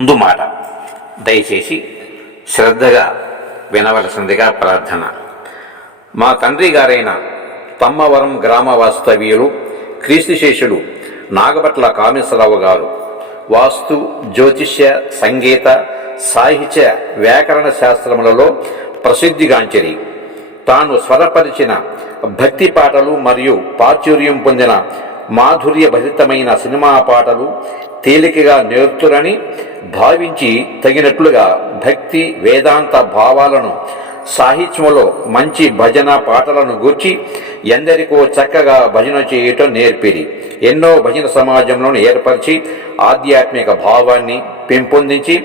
ముందు మాట. దయచేసి శ్రద్ధగా వినవలసిందిగా ప్రార్థన. మా తండ్రి గారైన తమ్మవరం గ్రామ వాస్తవ్యులు క్రీస్తుశేషుడు నాగపట్ల కామేశ్వరరావు గారు వాస్తు జ్యోతిష్య సంగీత సాహిత్య వ్యాకరణ శాస్త్రములలో ప్రసిద్ధిగాంచరి. తాను స్వరపరిచిన భక్తి పాటలు మరియు ప్రాచుర్యం పొందిన మాధుర్య భరితమైన సినిమా పాటలు తేలికగా నేర్చురని భావించి తగినట్లుగా భక్తి వేదాంత భావాలను సాహిత్యంలో మంచి భజన పాటలను గూర్చి ఎందరికో చక్కగా భజన చేయటం నేర్పిరి. ఎన్నో భజన సమాజంలో ఏర్పరిచి ఆధ్యాత్మిక భావాన్ని పెంపొందించి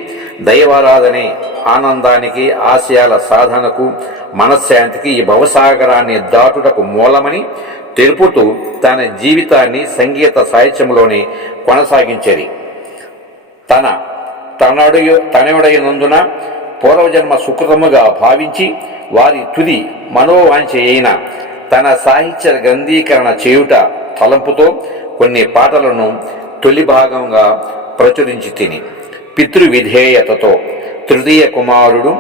దైవారాధనే ఆనందానికి ఆశయాల సాధనకు మనశ్శాంతికి ఈ భవసాగరాన్ని దాటుటకు మూలమని తెలుపుతూ తన జీవితాన్ని సంగీత సాహిత్యంలోనే కొనసాగించేది తన తనడు తనయుడైనందున పూర్వజన్మ సుకృతముగా భావించి వారి తుది మనోవాంఛ అయిన తన సాహిత్య గ్రంథీకరణ చేయుట తలంపుతో కొన్ని పాటలను తొలి భాగంగా ప్రచురించి తిని. పితృవిధేయతతో తృతీయ కుమారుడు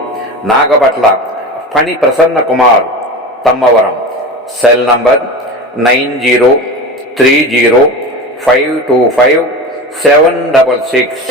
Nagapatla Phani Prasanna Kumar Tammavaram. Cell number nine zero three zero five two five seven double six.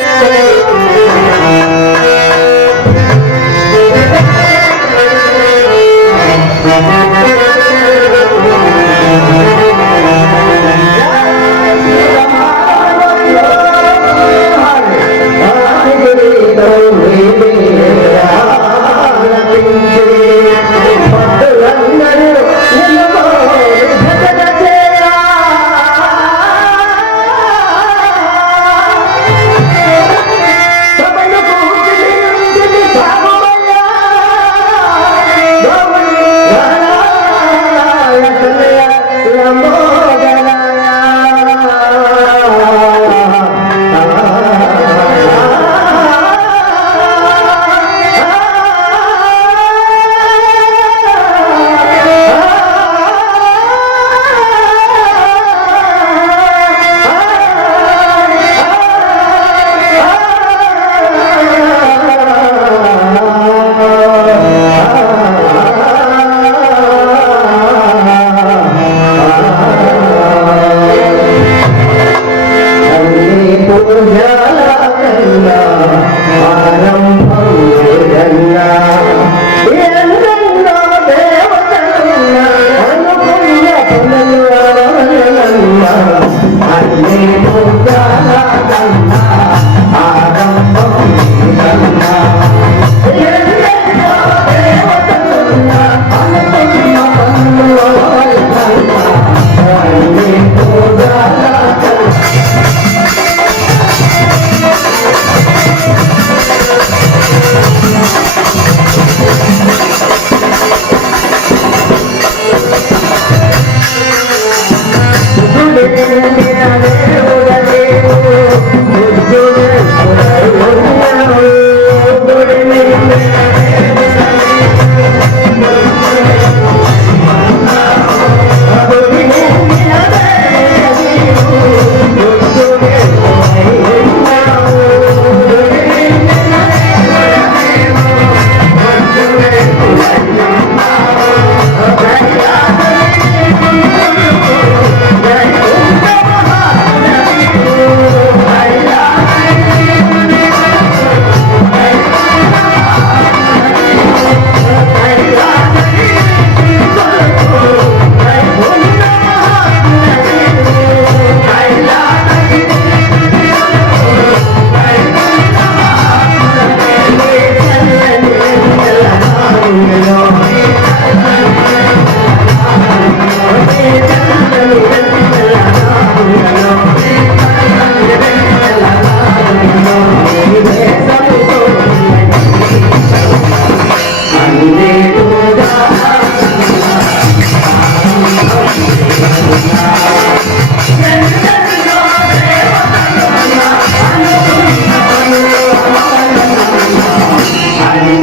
আলামিন